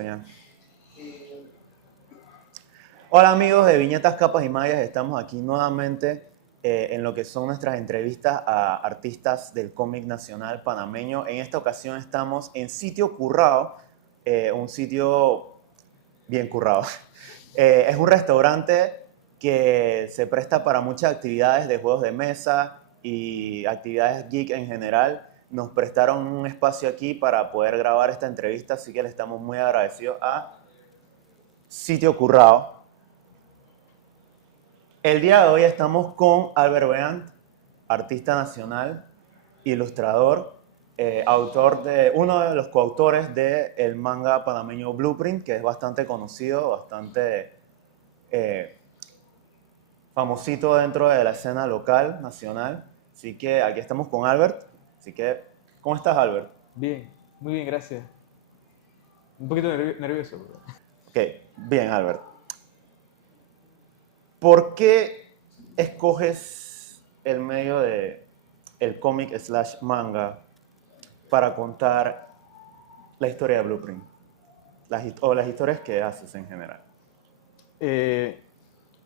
señal. Hola amigos de Viñetas, Capas y Mallas, estamos aquí nuevamente en lo que son nuestras entrevistas a artistas del cómic nacional panameño. En esta ocasión estamos en Sitio Currao, un sitio bien currado. Es un restaurante que se presta para muchas actividades de juegos de mesa y actividades geek en general. Nos prestaron un espacio aquí para poder grabar esta entrevista, así que le estamos muy agradecidos a Sitio Currao. El día de hoy estamos con Albert Beant, artista nacional, ilustrador, autor de uno de los coautores del manga panameño Blueprint, que es bastante conocido, bastante famosito dentro de la escena local, nacional. Así que aquí estamos con Albert. Así que, ¿cómo estás, Albert? Bien, muy bien, gracias. Un poquito nervioso, pero... Ok, bien, Albert. ¿Por qué escoges el medio de el cómic slash manga para contar la historia de Blueprint? O las historias que haces en general. Eh,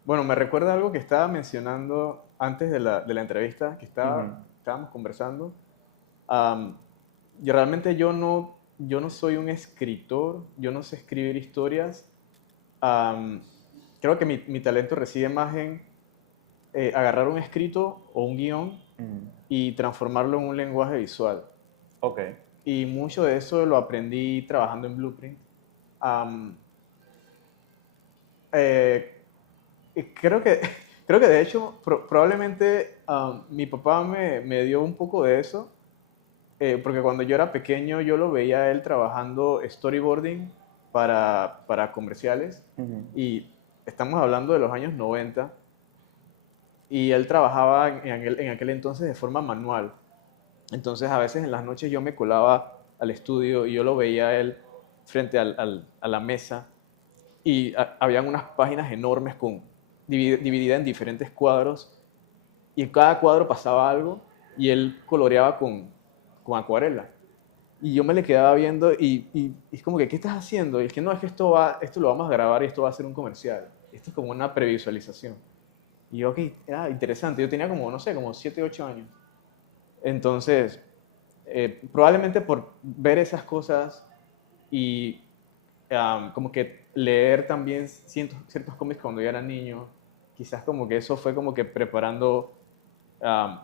bueno, me recuerda algo que estaba mencionando antes de la entrevista, que Ujú. estábamos conversando. Am, yo realmente no soy un escritor, yo no sé escribir historias. Am, Creo que mi talento reside más en agarrar un escrito o un guión Mm. y transformarlo en un lenguaje visual. Ok. Y mucho de eso lo aprendí trabajando en Blueprint. Am, eh, creo que, creo que de hecho probablemente mi papá me dio un poco de eso, porque cuando yo era pequeño yo lo veía a él trabajando storyboarding para comerciales Ujú. y estamos hablando de los años 90 y él trabajaba en aquel entonces de forma manual. Entonces a veces en las noches yo me colaba al estudio y yo lo veía a él frente a la mesa y habían unas páginas enormes divididas en diferentes cuadros y en cada cuadro pasaba algo y él coloreaba con acuarela. Y yo me le quedaba viendo y es como que, ¿qué estás haciendo? Y es que no, es que esto lo vamos a grabar y esto va a ser un comercial. Esto es como una previsualización. Y yo, ok, era interesante. Yo tenía como, no sé, como 7 8 años. Entonces, probablemente por ver esas cosas y como que leer también ciertos cómics cuando yo era niño, quizás como que eso fue como que preparando um,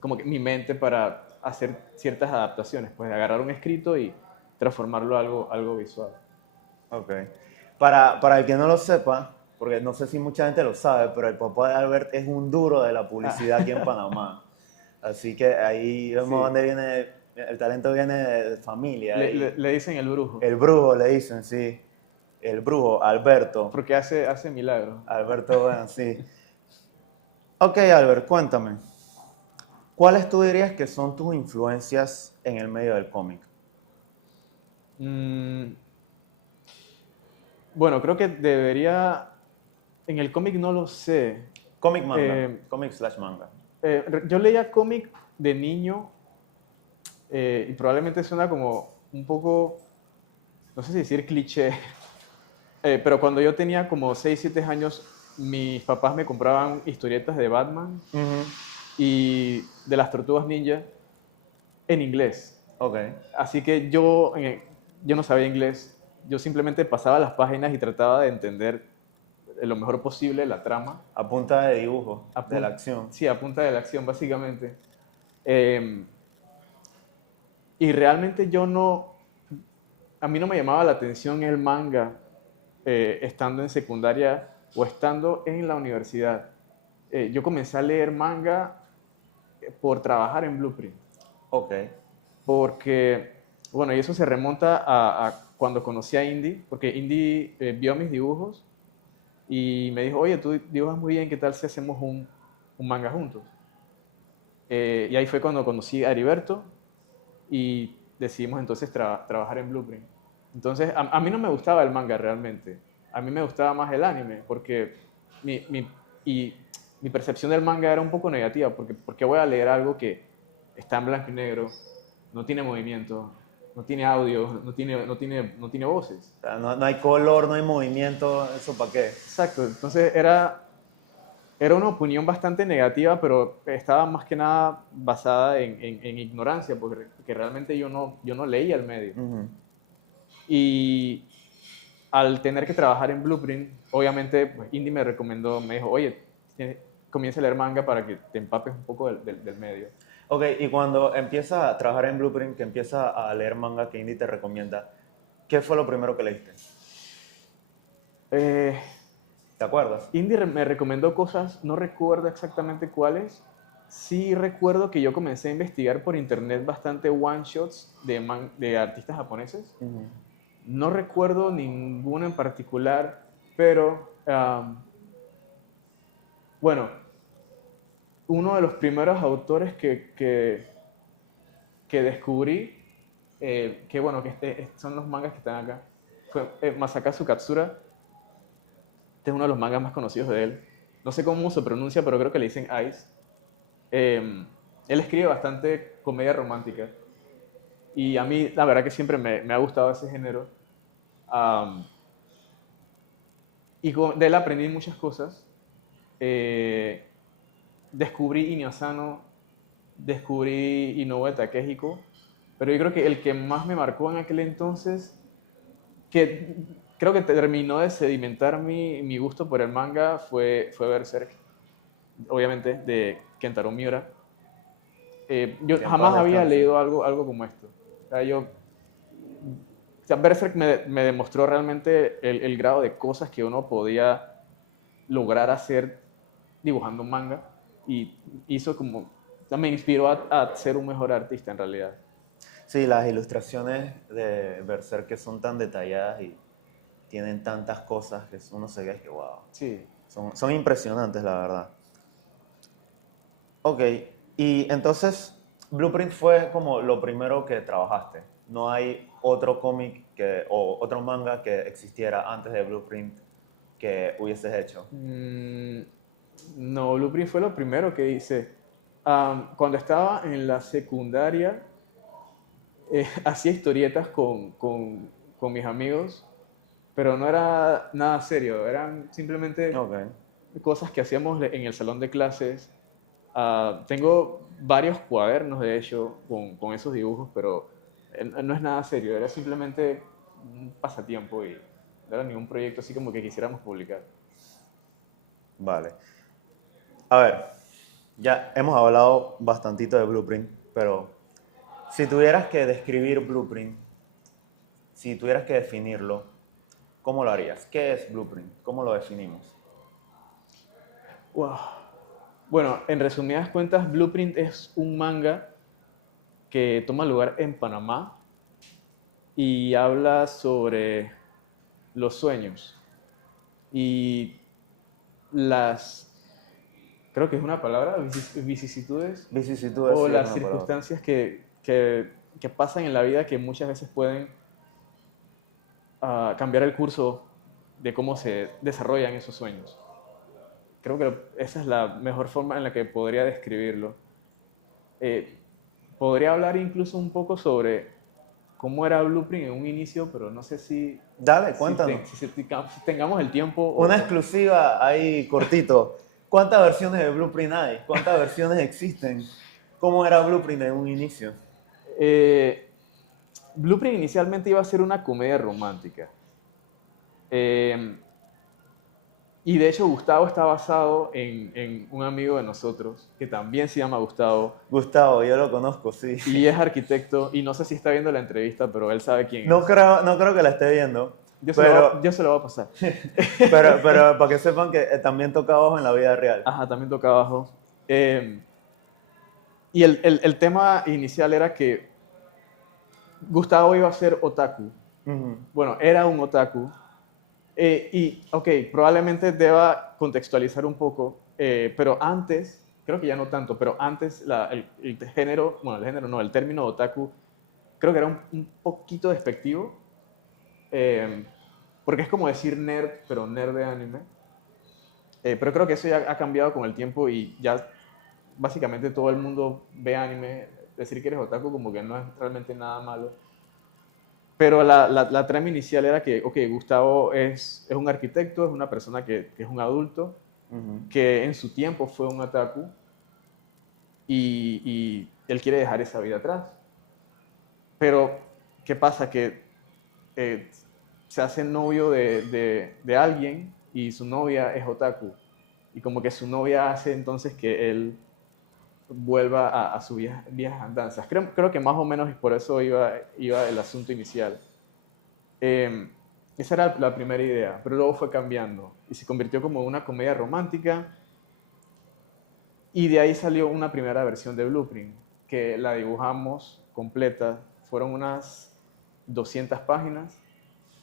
como que mi mente para hacer ciertas adaptaciones, pues agarrar un escrito y transformarlo a algo visual. Ok. Para el que no lo sepa, porque no sé si mucha gente lo sabe, pero el papá de Albert es un duro de la Ah, publicidad aquí en Panamá. Así que ahí vemos sí, dónde viene, el talento viene de familia. Y le dicen el brujo, el brujo le dicen, sí. El brujo, Alberto. porque hace milagros. Alberto, bueno, sí. Ok, Albert, cuéntame. ¿Cuáles tú dirías que son tus influencias en el medio del cómic? Mm, bueno, creo que debería, en el cómic no lo sé. Cómic manga, Eh, cómic slash manga. yo leía cómic de niño y probablemente suena como un poco, no sé si decir cliché, pero cuando yo tenía como 6 7 años, mis papás me compraban historietas de Batman Ujú. y de las Tortugas Ninja en inglés. Ok. Así que yo no sabía inglés, yo simplemente pasaba las páginas y trataba de entender lo mejor posible la trama. A punta de dibujo, A de la pun- acción. sí, a punta de la acción, básicamente. Eh, y realmente a mí no me llamaba la atención el manga estando en secundaria o estando en la universidad. Yo comencé a leer manga por trabajar en Blueprint, Ok. porque, bueno, y eso se remonta a cuando conocí a Indy, porque Indy vio mis dibujos y me dijo, oye, tú dibujas muy bien, ¿qué tal si hacemos un manga juntos? Y ahí fue cuando conocí a Heriberto y decidimos entonces trabajar en Blueprint. Entonces, a mí no me gustaba el manga realmente, a mí me gustaba más el anime, porque y mi percepción del manga era un poco negativa, porque voy a leer algo que está en blanco y negro, no tiene movimiento, no tiene audio, no tiene voces. O sea, no hay color, no hay movimiento, ¿eso para qué? Exacto, entonces era una opinión bastante negativa, pero estaba más que nada basada en ignorancia, porque realmente yo no leía el medio. Ujú. Y al tener que trabajar en Blueprint, obviamente pues, Indy me recomendó, me dijo, oye, comienza a leer manga para que te empapes un poco del medio. Ok, y cuando empiezas a trabajar en Blueprint, que empiezas a leer manga que Indy te recomienda, ¿qué fue lo primero que leíste? Eh, ¿Te acuerdas? Indy me recomendó cosas, no recuerdo exactamente cuáles. Sí recuerdo que yo comencé a investigar por internet bastante one-shots de artistas japoneses. Ujú. No recuerdo ninguno en particular, pero bueno, uno de los primeros autores que descubrí, que bueno, que son los mangas que están acá, fue Masakazu Katsura. Este es uno de los mangas más conocidos de él. No sé cómo se pronuncia, pero creo que le dicen Ice. Él escribe bastante comedia romántica. Y a mí, la verdad que siempre me ha gustado ese género. Um, y de él aprendí muchas cosas. Eh, descubrí Inuyasano, descubrí Inoue Takehiko, pero yo creo que el que más me marcó en aquel entonces, que creo que terminó de sedimentar mi gusto por el manga, fue Berserk, obviamente, de Kentaro Miura. Yo Que en paz jamás había descanse. leído algo como esto. O sea, o sea, Berserk me demostró realmente el grado de cosas que uno podía lograr hacer dibujando un manga y hizo como, o sea, me inspiró a ser un mejor artista en realidad. Sí, las ilustraciones de Berserk que son tan detalladas y tienen tantas cosas que uno se ve que wow. Sí. Son impresionantes, la verdad. Ok, y entonces Blueprint fue como lo primero que trabajaste. No hay otro cómic o otro manga que existiera antes de Blueprint que hubieses hecho. No, Blueprint fue lo primero que hice. Cuando estaba en la secundaria, hacía historietas con mis amigos, pero no era nada serio, eran simplemente Ok, cosas que hacíamos en el salón de clases. Tengo varios cuadernos, de hecho, con esos dibujos, pero no es nada serio, era simplemente un pasatiempo y no era ningún proyecto así como que quisiéramos publicar. vale. A ver, ya hemos hablado bastantito de Blueprint, pero si tuvieras que describir Blueprint, si tuvieras que definirlo, ¿cómo lo harías? ¿Qué es Blueprint? ¿Cómo lo definimos? Wow. Bueno, en resumidas cuentas, Blueprint es un manga que toma lugar en Panamá y habla sobre los sueños y las, creo que es una palabra, vicisitudes Vicisitudes o sí es las una palabra. circunstancias que pasan en la vida que muchas veces pueden cambiar el curso de cómo se desarrollan esos sueños. Creo que esa es la mejor forma en la que podría describirlo. Eh, podría hablar incluso un poco sobre cómo era Blueprint en un inicio, pero no sé Dale, cuéntanos. si tengamos el tiempo Una exclusiva ahí cortito. ¿Cuántas versiones de Blueprint hay? ¿Cuántas versiones existen? ¿Cómo era Blueprint en un inicio? eh, Blueprint inicialmente iba a ser una comedia romántica. Eh, y de hecho Gustavo está basado en un amigo de nosotros que también se llama Gustavo Gustavo, yo lo conozco, sí. y es arquitecto y no sé si está viendo la entrevista, pero él sabe quién No es. creo, no creo que la esté viendo, pero, Yo se lo voy a pasar. pero para que sepan que también toca bajo en la vida real. Ajá, también toca abajo. Y el tema inicial era que Gustavo iba a ser otaku. Ujú. Bueno, era un otaku. Ok, probablemente deba contextualizar un poco, pero antes, creo que ya no tanto, pero antes el género, bueno, el género no, el término otaku, creo que era un poquito despectivo, eh, porque es como decir nerd, pero nerd de anime. Pero creo que eso ya ha cambiado con el tiempo y ya básicamente todo el mundo ve anime. Decir que eres otaku como que no es realmente nada malo. Pero la trama inicial era que, ok, Gustavo es un arquitecto, es una persona que es un adulto, que en su tiempo fue un otaku y él quiere dejar esa vida atrás. Pero, ¿qué pasa? Que eh, se hace novio de alguien y su novia es otaku. Y como que su novia hace entonces que él vuelva a sus viejas andanzas. Creo que más o menos por eso iba el asunto inicial. Eh, Esa era la primera idea, pero luego fue cambiando y se convirtió como una comedia romántica y de ahí salió una primera versión de Blueprint, que la dibujamos completa. Fueron unas 200 páginas.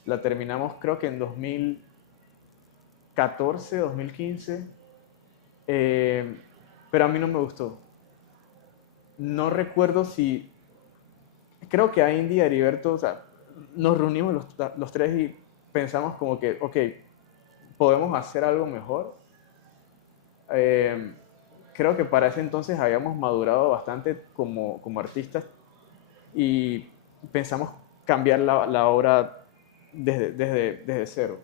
La terminamos creo que en 2014, 2015, pero a mí no me gustó. No recuerdo si, creo que a Indy y a Heriberto, o sea, nos reunimos los tres y pensamos como que, ok, podemos hacer algo mejor. Eh, Creo que para ese entonces habíamos madurado bastante como artistas y pensamos cambiar la obra desde cero.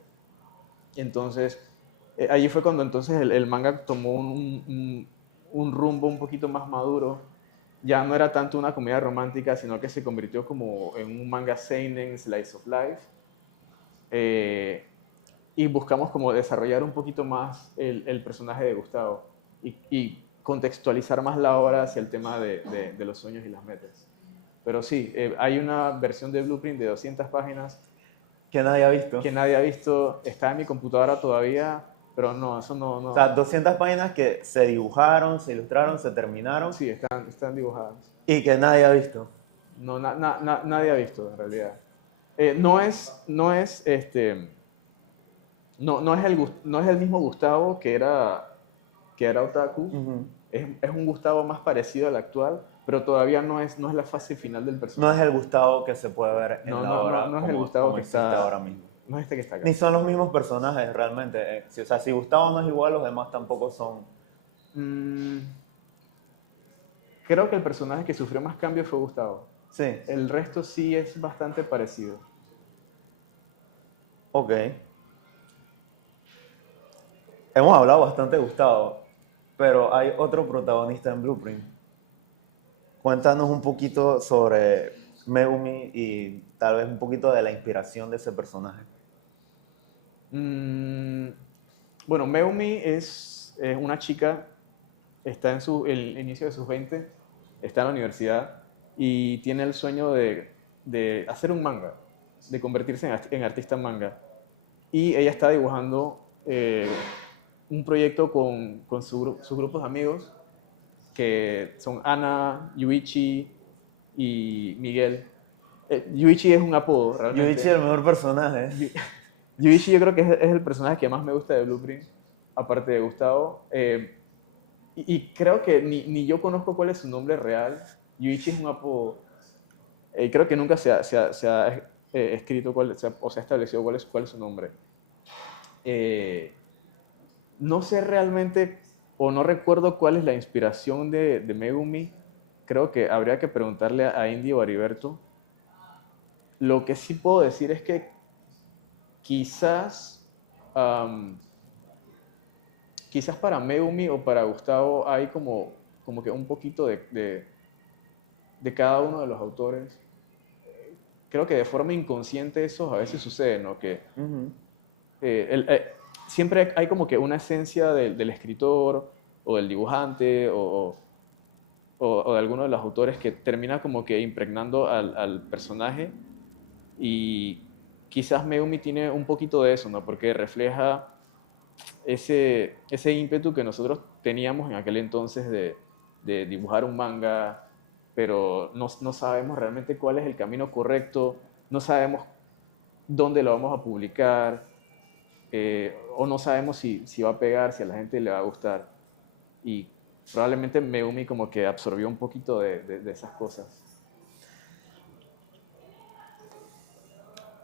Entonces, allí fue cuando entonces el manga tomó un rumbo un poquito más maduro. Ya no era tanto una comedia romántica, sino que se convirtió como en un manga seinen, slice of life. Eh, y buscamos como desarrollar un poquito más el personaje de Gustavo y contextualizar más la obra hacia el tema de los sueños y las metas. Pero sí, hay una versión de Blueprint de 200 páginas Que nadie ha visto. que nadie ha visto, está en mi computadora todavía, pero no, eso no, O sea, no. 200 páginas que se dibujaron, se ilustraron, se terminaron Sí, están dibujadas. y que nadie ha visto. No, nadie ha visto en realidad. No es el mismo Gustavo que era otaku. Ujú. Es un Gustavo más parecido al actual, pero todavía no es la fase final del No es personaje. el Gustavo que se puede ver en No, la no, no, obra no es el como, Gustavo como que existe ahora está. mismo. No es este que está acá. Ni son los mismos personajes realmente. O sea, si Gustavo no es igual, los demás tampoco son. Mm, Creo que el personaje que sufrió más cambios fue Gustavo. Sí, El resto sí es bastante parecido. ok. Hemos hablado bastante de Gustavo, pero hay otro protagonista en Blueprint. Cuéntanos un poquito sobre Megumi y tal vez un poquito de la inspiración de ese personaje. Mm, bueno, Meumi es una chica, está en el inicio de sus 20, está en la universidad y tiene el sueño de hacer un manga, de convertirse en artista manga. Y ella está dibujando un proyecto con sus grupos de amigos, que son Ana, Yuichi y Miguel. Yuichi es un apodo, Yuichi realmente. es el mejor personaje. Yu- Yuichi yo creo que es el personaje que más me gusta de Blueprint, aparte de Gustavo. Y creo que ni yo conozco cuál es su nombre real. Yuichi es un apodo. Creo que nunca se ha escrito o se ha establecido cuál es su nombre. Eh, no sé realmente o no recuerdo cuál es la inspiración de Megumi. Creo que habría que preguntarle a Indy o a Heriberto. Lo que sí puedo decir es que quizás, am, quizás para Megumi o para Gustavo hay como que un poquito de cada uno de los autores. Creo que de forma inconsciente eso a veces sucede, ¿no? Que Ujú. eh, el- eh, siempre hay como que una esencia del escritor o del dibujante o de alguno de los autores que termina como que impregnando al personaje y quizás Megumi tiene un poquito de eso, ¿no? Porque refleja ese ímpetu que nosotros teníamos en aquel entonces de dibujar un manga, pero no sabemos realmente cuál es el camino correcto, no sabemos dónde lo vamos a publicar, o no sabemos si va a pegar, si a la gente le va a gustar. Y probablemente Megumi como que absorbió un poquito de esas cosas.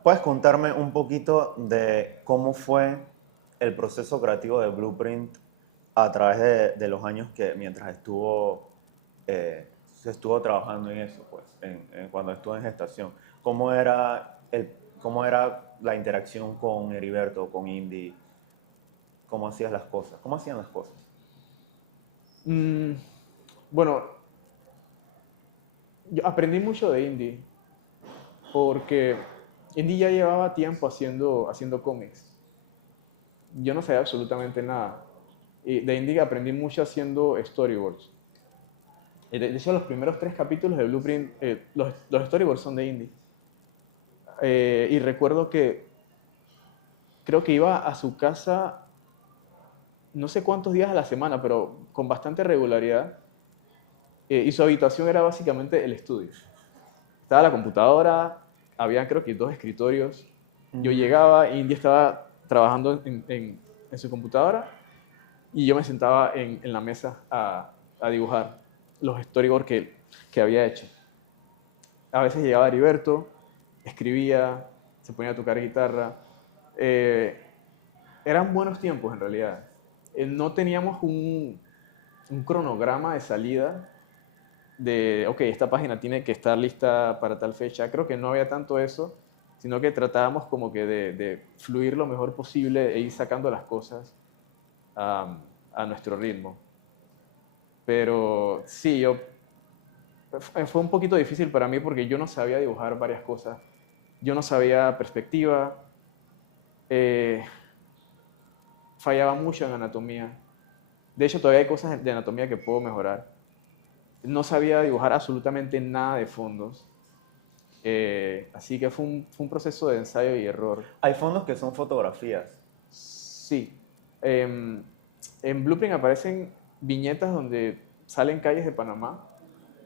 ¿Puedes contarme un poquito de cómo fue el proceso creativo de Blueprint a través de los años que mientras se estuvo trabajando en eso, pues, cuando estuvo en gestación? ¿Cómo era? cómo era la interacción con Heriberto, con Indy, cómo hacías las cosas, cómo hacían las cosas. Mm, bueno, yo aprendí mucho de Indy porque Indy ya llevaba tiempo haciendo cómics. Yo no sabía absolutamente nada. Y de Indy aprendí mucho haciendo storyboards. De hecho, los primeros 3 capítulos de Blueprint, los storyboards son de Indy. Y recuerdo que creo que iba a su casa no sé cuántos días a la semana, pero con bastante regularidad. Y su habitación era básicamente el estudio. Estaba la computadora, había creo que 2 escritorios. Yo llegaba, Indy estaba trabajando en su computadora y yo me sentaba en la mesa a dibujar los storyboards que había hecho. A veces llegaba Heriberto, escribía, se ponía a tocar guitarra. Eh, Eran buenos tiempos en realidad. No teníamos un cronograma de salida de, ok, esta página tiene que estar lista para tal fecha. Creo que no había tanto eso, sino que tratábamos como que de fluir lo mejor posible e ir sacando las cosas a nuestro ritmo. Pero sí, fue un poquito difícil para mí porque yo no sabía dibujar varias cosas. Yo no sabía perspectiva, eh, fallaba mucho en anatomía. De hecho, todavía hay cosas de anatomía que puedo mejorar. No sabía dibujar absolutamente nada de fondos. Así que fue un proceso de ensayo y error. Hay fondos que son fotografías. Sí. En Blueprint aparecen viñetas donde salen calles de Panamá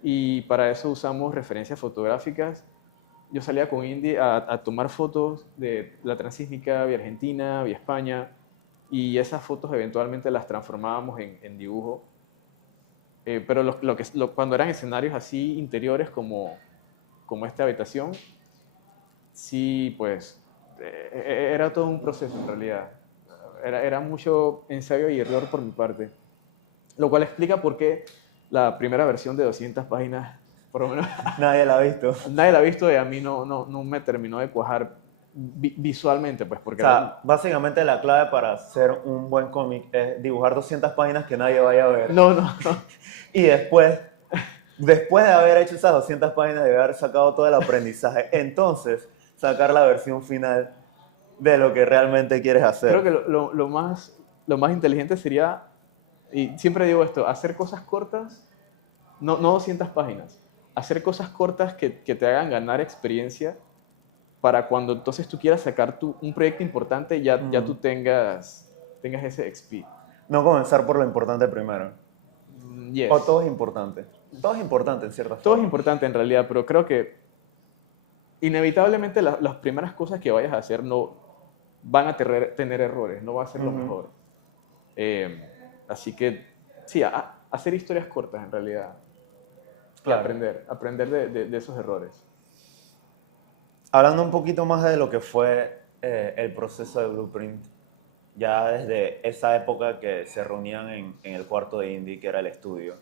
y para eso usamos referencias fotográficas. Yo salía con Indy a tomar fotos de la Transísmica, vía Argentina, vía España, y esas fotos eventualmente las transformábamos en dibujo. Pero cuando eran escenarios así interiores como esta habitación, sí, pues era todo un proceso en realidad. Era mucho ensayo y error por mi parte. Lo cual explica por qué la primera versión de 200 páginas, por lo menos, Nadie la ha visto. nadie la ha visto y a mí no me terminó de cuajar visualmente, pues, O porque sea, básicamente la clave para hacer un buen cómic es dibujar 200 páginas que nadie vaya a ver. no. Y después de haber hecho esas 200 páginas, de haber sacado todo el aprendizaje, entonces sacar la versión final de lo que realmente quieres Creo hacer. que lo más inteligente sería, y siempre digo esto, hacer cosas cortas, no 200 páginas, hacer cosas cortas que te hagan ganar experiencia para cuando entonces tú quieras sacar un proyecto importante, ya tú tengas ese XP. No comenzar por lo importante primero. O Yes. todo es importante. Todo es importante en cierta Todo es forma. importante en realidad, pero creo que inevitablemente las primeras cosas que vayas a hacer no van a tener errores, no va a ser lo mejor. Así que sí, hacer historias cortas en realidad y Claro. aprender de esos errores. Hablando un poquito más de lo que fue el proceso de Blueprint, ya desde esa época que se reunían en el cuarto de Indy, que era el estudio,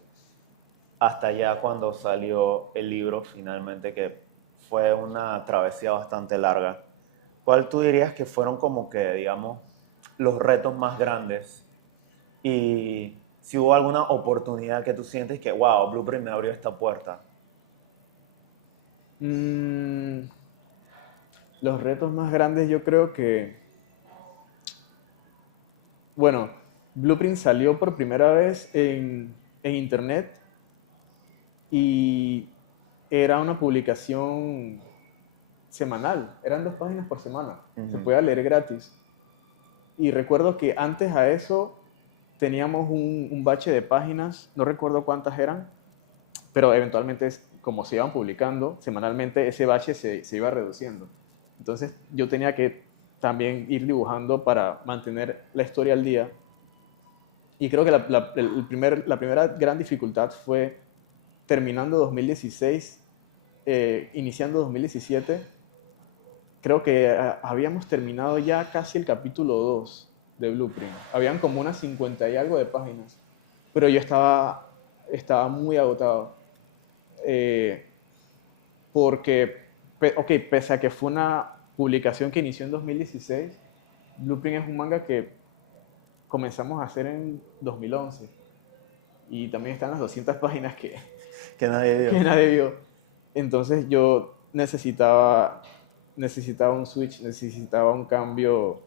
hasta ya cuando salió el libro finalmente, que fue una travesía bastante larga. ¿Cuál tú dirías que fueron como que, digamos, los retos más grandes? Y si hubo alguna oportunidad que tú sientes que, wow, Blueprint me abrió esta puerta. Mm, los retos más grandes yo creo que, bueno, Blueprint salió por primera vez en internet y era una publicación semanal, eran 2 páginas por semana, se podía leer gratis. Y recuerdo que antes a eso teníamos un bache de páginas, no recuerdo cuántas eran, pero eventualmente, como se iban publicando semanalmente, ese bache se iba reduciendo. Entonces yo tenía que también ir dibujando para mantener la historia al día. Y creo que la primera gran dificultad fue terminando 2016, iniciando 2017. Creo que habíamos terminado ya casi el capítulo 2 de Blueprint. Habían como unas 50 y algo de páginas, pero yo estaba muy agotado. Porque Ok, pese a que fue una publicación que inició en 2016, Blueprint es un manga que comenzamos a hacer en 2011 y también están las 200 páginas Que nadie vio. que nadie vio. Entonces yo necesitaba un switch, necesitaba un cambio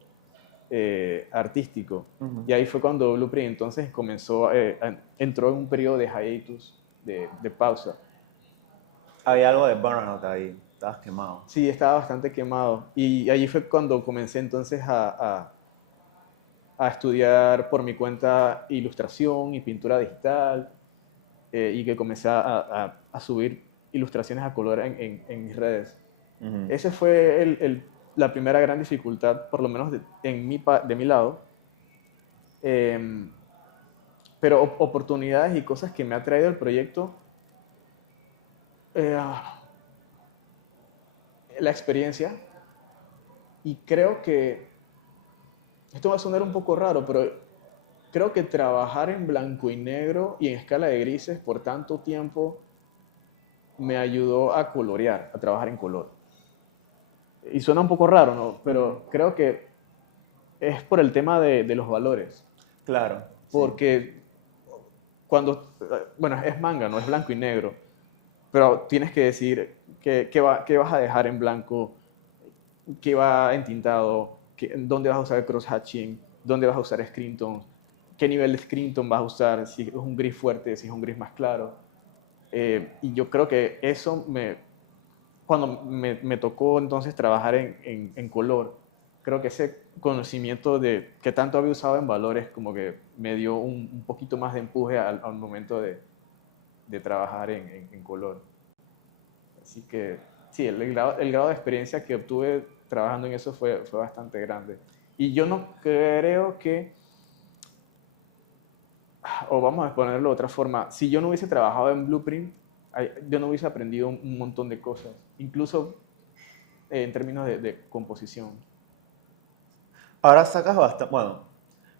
artístico. Ujú. Y ahí fue cuando Blueprint entonces entró en un periodo de hiatus, de pausa. Había algo de burnout ahí, estabas quemado. Sí, estaba bastante quemado. Y allí fue cuando comencé entonces a estudiar por mi cuenta ilustración y pintura digital y que comencé a subir ilustraciones a color en mis redes. Ujú. Esa fue la primera gran dificultad, por lo menos de mi lado. Em, pero oportunidades y cosas que me ha traído el proyecto, eh, la experiencia, y creo que, esto va a sonar un poco raro, pero creo que trabajar en blanco y negro y en escala de grises por tanto tiempo me ayudó a colorear, a trabajar en color. Y suena un poco raro, ¿no? Ujú. Pero creo que es por el tema de los valores. Claro, sí. Porque bueno, es manga, no es blanco y negro, pero tienes que decir qué vas a dejar en blanco, qué va entintado, dónde vas a usar el cross-hatching, dónde vas a usar screen tones, qué nivel de screen tone vas a usar, si es un gris fuerte, si es un gris más claro. Y yo creo que cuando me tocó entonces trabajar en color, creo que ese conocimiento de que tanto había usado en valores como que me dio un poquito más de empuje al momento de trabajar en color. Así que sí, el grado de experiencia que obtuve trabajando en eso fue bastante grande. Y yo no creo que, o vamos a ponerlo de otra forma, si yo no hubiese trabajado en Blueprint, yo no hubiese aprendido un montón de cosas, incluso en términos de composición. Ahora sacas bastante, bueno,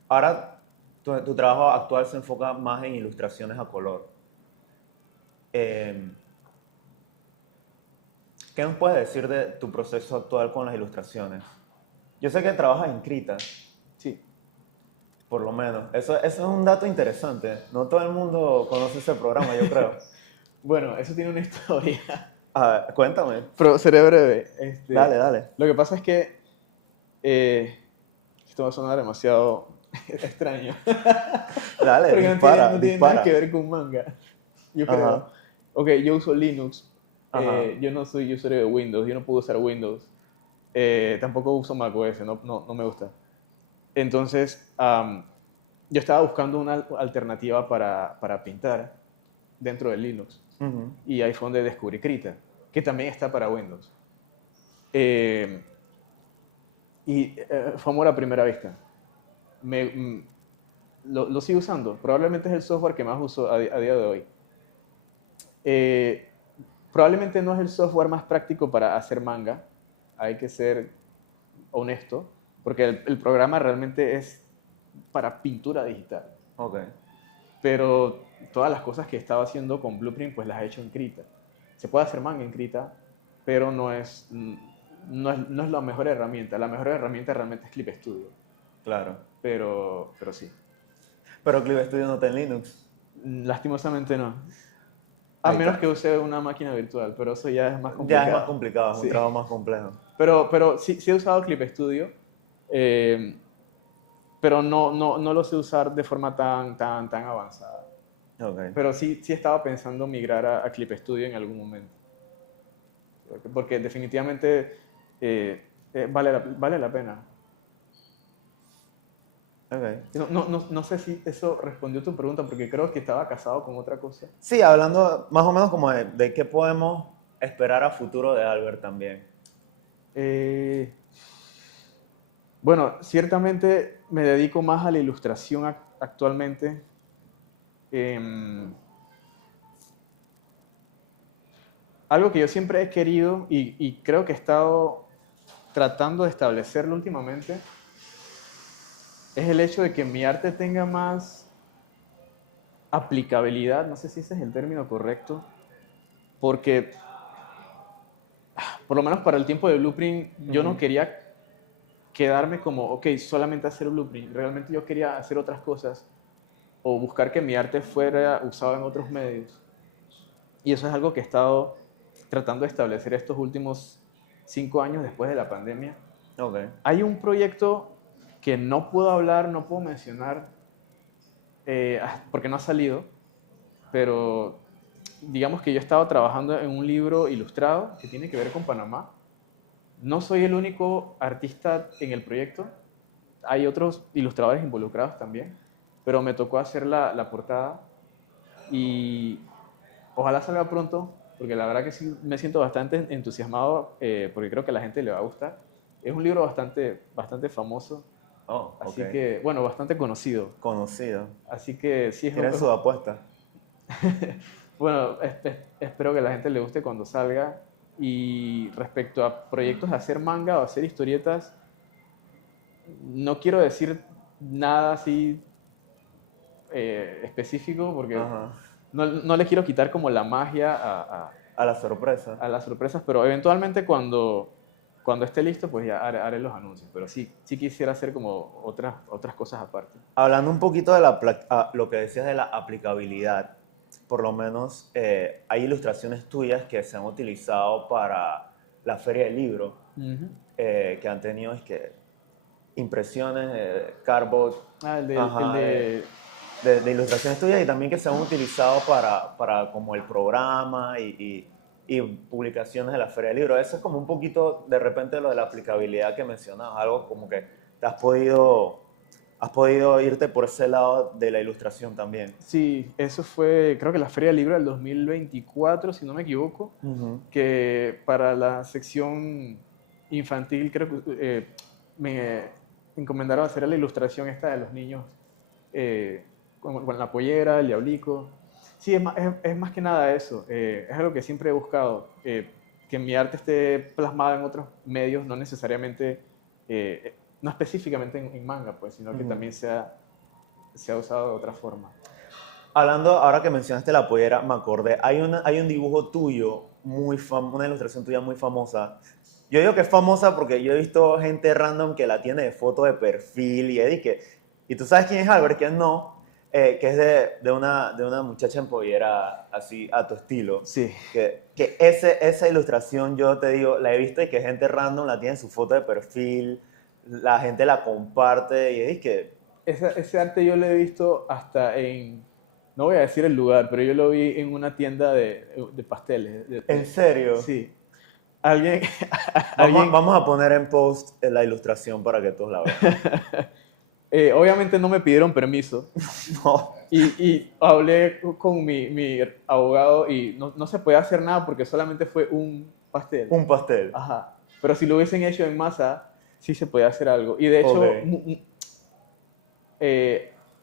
ahora tu trabajo actual se enfoca más en ilustraciones a color. Eh, ¿Qué nos puedes decir de tu proceso actual con las ilustraciones? Yo sé que trabajas en Krita, Sí. por lo menos. Eso es un dato interesante. No todo el mundo conoce ese programa, yo creo. Bueno, eso tiene una historia, A ver, cuéntame. pero seré breve. Dale, dale. Lo que pasa es que eh, esto va a sonar demasiado extraño, Dale, porque dispara, no tiene nada que dispara. ver con manga, yo creo. Ajá, Ok, yo uso Linux, ajá. yo no soy usuario de Windows, yo no puedo usar Windows, tampoco uso macOS, no me gusta. Entonces, yo estaba buscando una alternativa para pintar dentro de Linux, Ujú. y ahí fue donde descubrí Krita, que también está para Windows. Eh, fue amor a primera vista. Me, mm, lo sigo usando. Probablemente es el software que más uso a día de hoy. Eh, Probablemente no es el software más práctico para hacer manga. Hay que ser honesto, porque el programa realmente es para pintura digital. Ok, Pero todas las cosas que estaba haciendo con Blueprint, pues las he hecho en Krita. Se puede hacer manga en Krita, pero no es la mejor herramienta. La mejor herramienta realmente es Clip Studio. claro. Pero sí. Pero Clip Studio no está en Linux. Lastimosamente no. A Ahí menos está. que use una máquina virtual, pero eso ya es más Ya es más complicado. complicado, es un Sí. trabajo más complejo. Pero sí he usado Clip Studio, eh, pero no lo sé usar de forma tan avanzada. Ok. Pero sí estaba pensando migrar a Clip Studio en algún momento. Porque definitivamente vale la pena. Ok. No sé si eso respondió tu pregunta, porque creo que estaba casado con otra cosa. Sí, hablando más o menos como de qué podemos esperar a futuro de Albert también. Eh, bueno, ciertamente me dedico más a la ilustración actualmente. Em, Algo que yo siempre he querido y creo que he estado tratando de establecerlo últimamente es el hecho de que mi arte tenga más aplicabilidad, no sé si ese es el término correcto, porque por lo menos para el tiempo de Blueprint, yo no Ujú. quería quedarme como, ok, solamente hacer Blueprint. Realmente yo quería hacer otras cosas o buscar que mi arte fuera usado en otros medios. Y eso es algo que he estado tratando de establecer estos últimos 5 años después de la pandemia. Ok. Hay un proyecto que no puedo hablar, no puedo mencionar, porque no ha salido, pero digamos que yo he estado trabajando en un libro ilustrado que tiene que ver con Panamá. No soy el único artista en el proyecto, hay otros ilustradores involucrados también, pero me tocó hacer la portada y ojalá salga pronto, porque la verdad que sí me siento bastante entusiasmado, porque creo que a la gente le va a gustar. Es un libro bastante famoso, Oh, ok. así que, bueno, bastante conocido. Conocido. Así que sí, Tienen su apuesta. bueno, espero que a la gente le guste cuando salga. Y respecto a proyectos de hacer manga o hacer historietas, no quiero decir nada así específico porque Ajá. no le quiero quitar como la magia A la sorpresa. a las sorpresas, pero eventualmente cuando esté listo, pues ya haré los anuncios. Pero sí quisiera hacer como otras cosas aparte. Hablando un poquito de lo que decías de la aplicabilidad, por lo menos hay ilustraciones tuyas que se han utilizado para la Feria del Libro, Ujú. que han tenido impresiones, cardboard, Ah, el ajá, de de ilustraciones tuyas y también que se han utilizado para como el programa y publicaciones de la Feria del Libro. Eso es como un poquito de repente lo de la aplicabilidad que mencionabas, algo como que te has podido irte por ese lado de la ilustración también. Sí, eso fue, creo que la Feria del Libro del 2024, si no me equivoco, Ujú. que para la sección infantil creo que me encomendaron hacer la ilustración esta de los niños con la pollera, el diablico. Sí, es más que nada eso, es algo que siempre he buscado, que mi arte esté plasmado en otros medios, no necesariamente, no específicamente en manga, pues, sino que Ujú. también sea usado de otra forma. Hablando, ahora que mencionaste la pollera, me acordé, hay un dibujo tuyo, una ilustración tuya muy famosa. Yo digo que es famosa porque yo he visto gente random que la tiene de foto de perfil y tú sabes quién es Albert, quién no, que es de una muchacha en pollera así a tu estilo. Sí, Esa ilustración yo te digo, la he visto y que gente random la tiene en su foto de perfil, la gente la comparte y es que, ese arte yo lo he visto hasta no voy a decir el lugar, pero yo lo vi en una tienda de pasteles. en serio. Sí, alguien, alguien, Vamos a poner en post la ilustración para que todos la vean. obviamente no me pidieron permiso No, y hablé con mi abogado y no se puede hacer nada porque solamente fue un pastel. un pastel. Ajá, pero si lo hubiesen hecho en masa, sí se podía hacer algo. Y de Ok. hecho,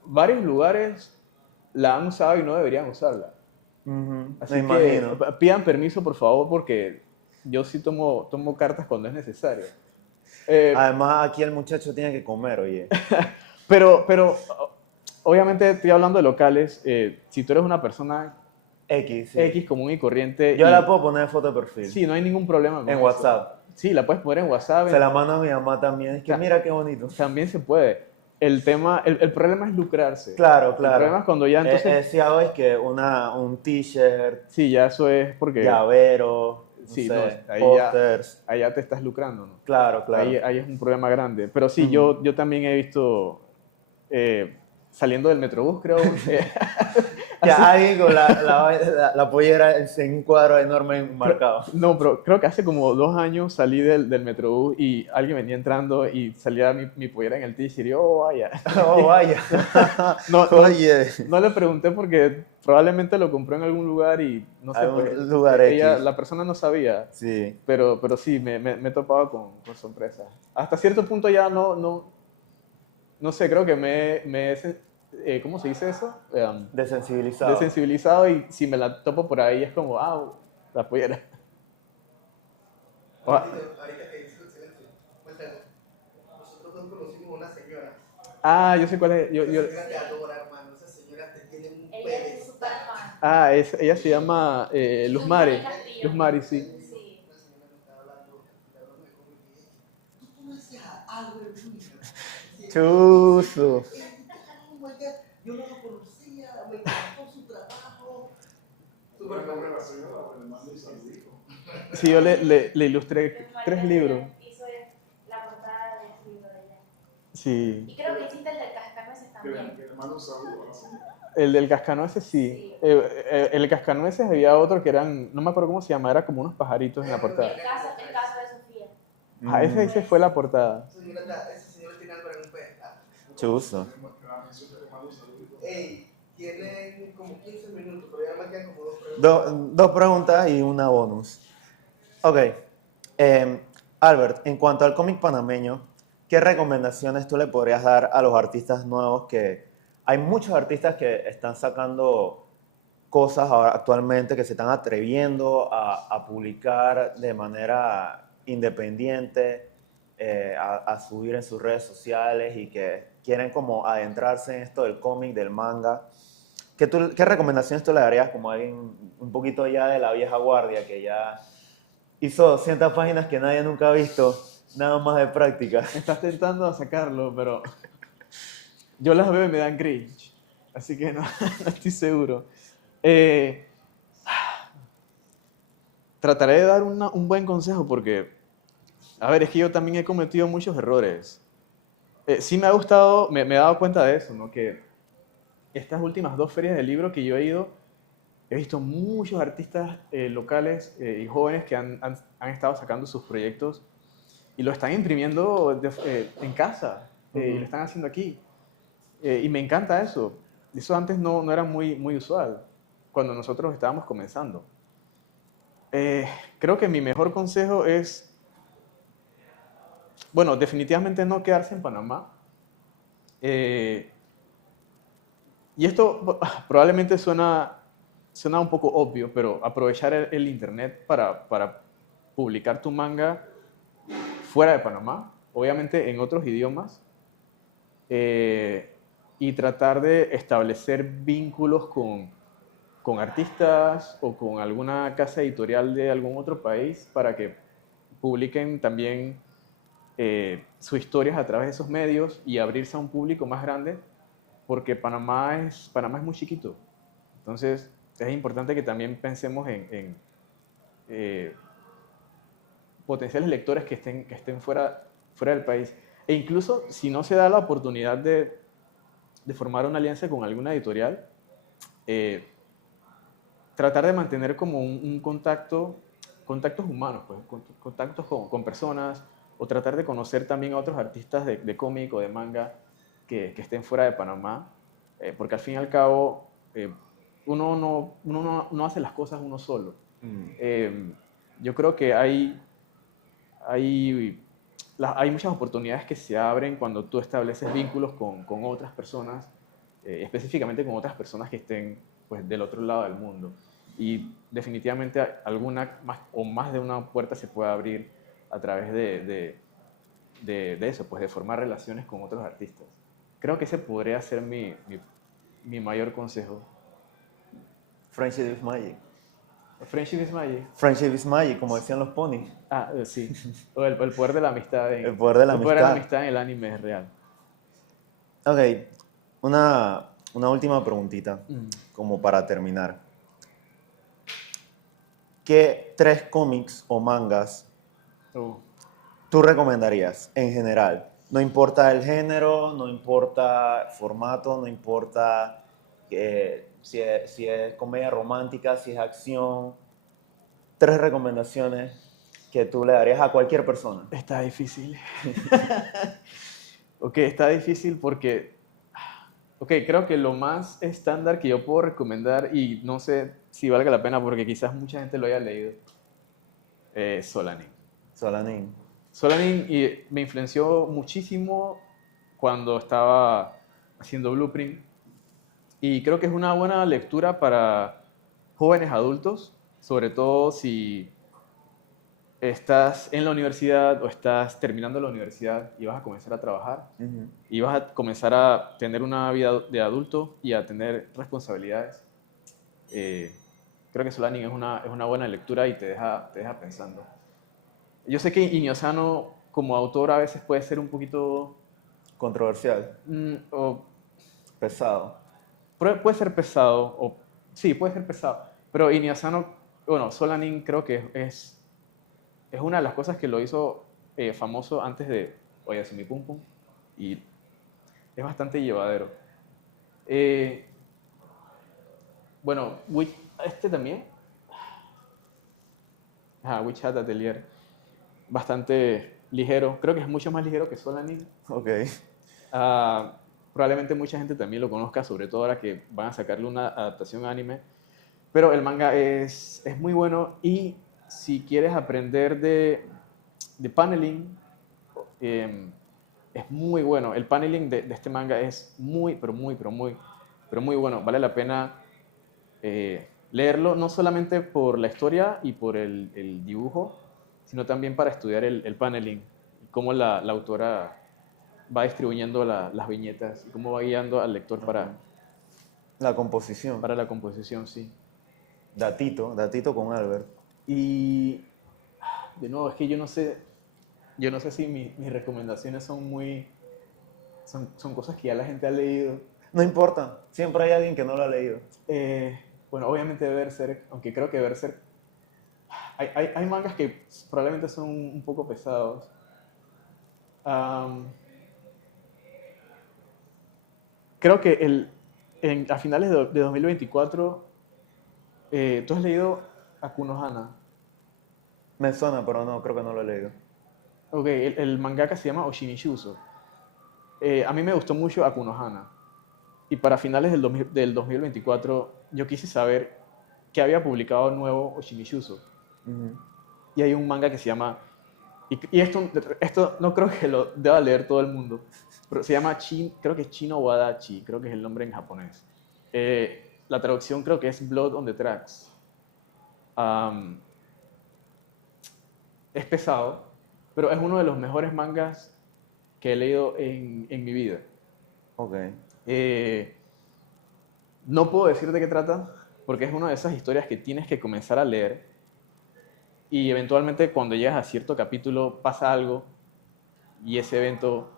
varios lugares la han usado y no deberían usarla. Ujú, me Así que imagino. pidan permiso, por favor, porque yo sí tomo cartas cuando es necesario. Eh, Además, aquí el muchacho tiene que comer, oye. pero obviamente estoy hablando de locales. Si tú eres una persona X, sí. X común y corriente Yo la y puedo poner en foto de perfil. sí, no hay ningún problema con En eso. WhatsApp. Sí, la puedes poner en WhatsApp, Se la mando a mi mamá también. Es que ta- mira qué bonito. también se puede. El problema es lucrarse. Claro, El problema claro. es cuando ya entonces, Si hago es que un t-shirt, sí, ya eso es porque, llavero, no sí, no, sé, pósters. ahí ya te estás lucrando, ¿no? Claro, claro. Ahí es un problema grande. Pero sí, Ujú. yo también he visto, saliendo del Metrobús, creo, hace, Ya alguien con la pollera en un cuadro enorme marcado. no, pero creo que hace como 2 años salí del Metrobús y alguien venía entrando y salía mi pollera en el t-shirt y yo, oh, vaya. Oh, vaya. No, Oye, no le pregunté porque probablemente lo compró en algún lugar y no sé, pues algún lugar X. la persona no sabía, Sí. pero sí, me he topado con sorpresas. Hasta cierto punto ya no sé, creo que ¿cómo se dice eso? Desensibilizado. Desensibilizado y si me la topo por ahí es como, la pollera. Ah, Ahorita que dices excelente, cuéntame. Nosotros dos conocimos una señora. yo sé cuál es. Esa señora te adora, hermano. Esa señora te tiene un Ella es súper pedestal. fan. Ella se llama Luz Mari. Castillo. Luz Mari, sí. Sí. Una señora me estaba hablando Chuzo. Oh my God, yo no lo conocía, me encantó su trabajo. Súper Bueno, bueno. la señora, le mando un saludito. Sí, yo le ilustré 3 libros. Hizo la portada del libro de ella. Sí. Y creo que hiciste el del cascanueces también. Que le mando un saludo a la señora. El del cascanueces sí. El cascanueces había otro que eran, no me acuerdo cómo se llama, era como unos pajaritos en la portada. El caso de Sofía. Ah, ese fue la portada. Ese señor tiene algo en un pez. Chuzo. La mención que le mando un saludito. Ey, tienen como 15 minutos, pero ya me quedan como 2 preguntas. Dos preguntas y una bonus. Ok. Albert, en cuanto al cómic panameño, ¿qué recomendaciones tú le podrías dar a los artistas nuevos? Que hay muchos artistas que están sacando cosas ahora actualmente, que se están atreviendo a publicar de manera independiente, a subir en sus redes sociales y que quieren como adentrarse en esto del cómic, del manga. ¿Qué recomendaciones tú le darías como a alguien un poquito ya de la vieja guardia que ya hizo 200 páginas que nadie nunca ha visto, nada más de práctica? Estás tentando a sacarlo, pero yo las veo y me dan cringe. Así que no, no estoy seguro. Trataré de dar un buen consejo porque, a ver, es que yo también he cometido muchos errores. Sí me ha gustado, me he dado cuenta de eso, ¿no? Que estas últimas 2 ferias del libro que yo he ido, he visto muchos artistas locales y jóvenes que han estado sacando sus proyectos y lo están imprimiendo en casa y lo están haciendo aquí. Y me encanta eso. Eso antes no era muy usual cuando nosotros estábamos comenzando. Creo que mi mejor consejo es, bueno, definitivamente no quedarse en Panamá. Y esto probablemente suena un poco obvio, pero aprovechar el internet para publicar tu manga fuera de Panamá, obviamente en otros idiomas, y tratar de establecer vínculos con artistas o con alguna casa editorial de algún otro país para que publiquen también sus historias a través de esos medios y abrirse a un público más grande, porque Panamá es muy chiquito. Entonces, es importante que también pensemos en potenciales lectores que estén fuera del país. E incluso, si no se da la oportunidad de formar una alianza con alguna editorial, tratar de mantener como un contactos humanos, pues, contactos con personas, o tratar de conocer también a otros artistas de cómic o de manga que estén fuera de Panamá, porque al fin y al cabo uno no hace las cosas uno solo. Yo creo que hay muchas oportunidades que se abren cuando tú estableces vínculos con otras personas, específicamente con otras personas que estén pues, del otro lado del mundo. Y definitivamente alguna más de una puerta se puede abrir a través de eso, pues de formar relaciones con otros artistas. Creo que ese podría ser mi mayor consejo. Friendship is magic. Friendship is magic. Friendship is magic, como decían los ponis. Ah, sí. O el poder de la amistad. El poder de la amistad. En el anime es real. Ok, una última preguntita, como para terminar. ¿Qué 3 cómics o mangas tú recomendarías en general? No importa el género, no importa el formato, no importa si es comedia romántica, si es acción. 3 recomendaciones que tú le darías a cualquier persona. Está difícil. Ok, está difícil porque... Ok, creo que lo más estándar que yo puedo recomendar, y no sé si valga la pena porque quizás mucha gente lo haya leído, es Solanin. Solanin. Solanin me influenció muchísimo cuando estaba haciendo Blueprint, y creo que es una buena lectura para jóvenes adultos, sobre todo si estás en la universidad o estás terminando la universidad y vas a comenzar a trabajar y vas a comenzar a tener una vida de adulto y a tener responsabilidades. Creo que Solanin es una buena lectura y te deja pensando. Yo sé que Iñozano como autor a veces puede ser un poquito Controversial, O pesado. puede ser pesado, o sí, puede ser pesado. Pero Inuyasha, bueno, Solanin creo que es una de las cosas que lo hizo famoso antes de Oyasumi Pum Pum. Y es bastante llevadero. Eh, bueno, este también. Witch Hat Atelier. Bastante ligero. Creo que es mucho más ligero que Solanin. Ok. Probablemente mucha gente también lo conozca, sobre todo ahora que van a sacarle una adaptación a anime. Pero el manga es muy bueno y si quieres aprender de paneling, es muy bueno. El paneling de este manga es muy, pero muy bueno. Vale la pena leerlo, no solamente por la historia y por el dibujo, sino también para estudiar el paneling y cómo la autora va distribuyendo las viñetas y cómo va guiando al lector La composición. para la composición, sí. Datito con Albert. Y de nuevo, es que yo no sé si mis recomendaciones son cosas que ya la gente ha leído. No importa, siempre hay alguien que no lo ha leído. Bueno, obviamente Berserk, aunque creo que Berserk, hay mangas que probablemente son un poco pesados. Creo que a finales de 2024, ¿tú has leído Akuno Hana? Me suena, pero no, creo que no lo he leído. Ok, el mangaka se llama Oshimi Shuso. A mí me gustó mucho Akuno Hana. Y para finales del 2024, yo quise saber qué había publicado nuevo Oshimi Shuso. Ujú. Y hay un manga que se llama... Y esto no creo que lo deba leer todo el mundo, pero se llama creo que es Chino Wadachi, creo que es el nombre en japonés. La traducción creo que es Blood on the Tracks. Es pesado, pero es uno de los mejores mangas que he leído en mi vida. Ok. No puedo decir de qué trata, porque es una de esas historias que tienes que comenzar a leer y eventualmente cuando llegas a cierto capítulo pasa algo y ese evento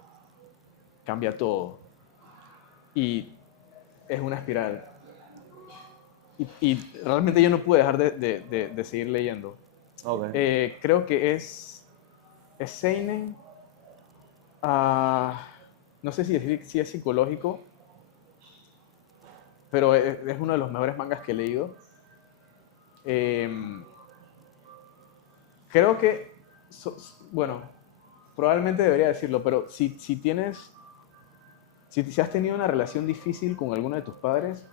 cambia todo. Y es una espiral. Y realmente yo no pude dejar de seguir leyendo. Ok. Creo que es seinen. No sé si es psicológico, pero es uno de los mejores mangas que he leído. Creo que, bueno, probablemente debería decirlo, pero si has tenido una relación difícil con alguno de tus padres,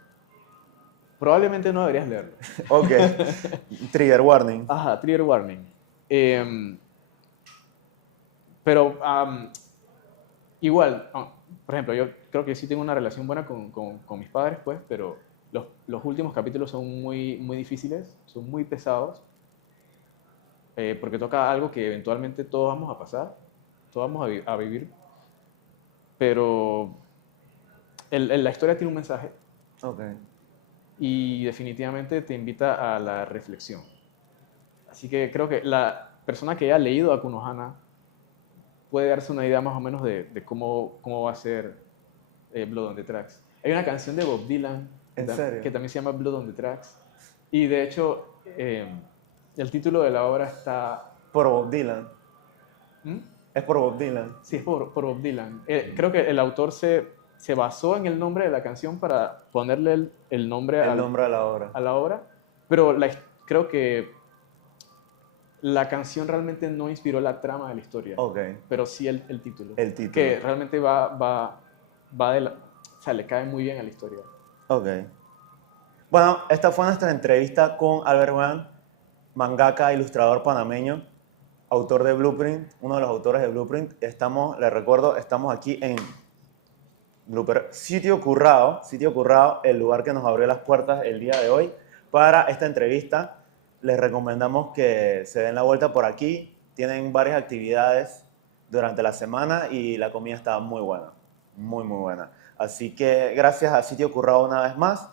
probablemente no deberías leerlo. Ok. Trigger warning. Ajá, trigger warning. Pero igual, por ejemplo, yo creo que sí tengo una relación buena con mis padres, pues, pero los últimos capítulos son muy difíciles, son muy pesados, porque toca algo que eventualmente todos vamos a pasar, todos vamos a vivir, pero la historia tiene un mensaje Ok. y definitivamente te invita a la reflexión. Así que creo que la persona que haya leído a Kunohana puede darse una idea más o menos de cómo va a ser Blood on the Tracks. Hay una canción de Bob Dylan ¿En serio? que también se llama Blood on the Tracks. Y de hecho, el título de la obra está... Por Bob Dylan. ¿Mm? Es por Bob Dylan. Sí, es por Bob Dylan. Creo que el autor se basó en el nombre de la canción para ponerle el nombre, El nombre de la obra. a la obra, pero creo que la canción realmente no inspiró la trama de la historia, Ok. pero sí el título. El título. Que realmente va o sea, le cae muy bien a la historia. Ok. Bueno, esta fue nuestra entrevista con Albert Juan, mangaka, ilustrador panameño, autor de Blueprint, uno de los autores de Blueprint. Les recuerdo, estamos aquí en Sitio Currao, el lugar que nos abrió las puertas el día de hoy para esta entrevista. Les recomendamos que se den la vuelta por aquí. Tienen varias actividades durante la semana y la comida está muy buena, muy buena. Así que gracias a Sitio Currao una vez más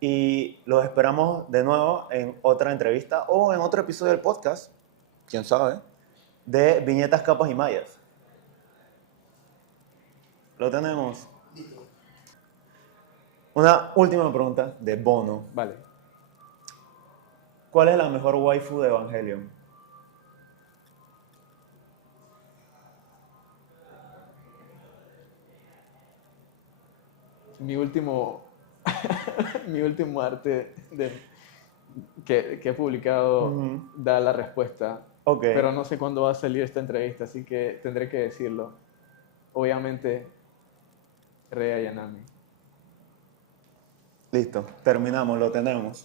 y los esperamos de nuevo en otra entrevista o en otro episodio del podcast, quién sabe, de Viñetas, Capas y Mallas. Lo tenemos. Una última pregunta de Bono. Vale. ¿Cuál es la mejor waifu de Evangelion? Mi último, mi último arte que he publicado Ujú. da la respuesta. Ok. Pero no sé cuándo va a salir esta entrevista, así que tendré que decirlo. Obviamente, Rei Ayanami. Listo, terminamos, lo tenemos.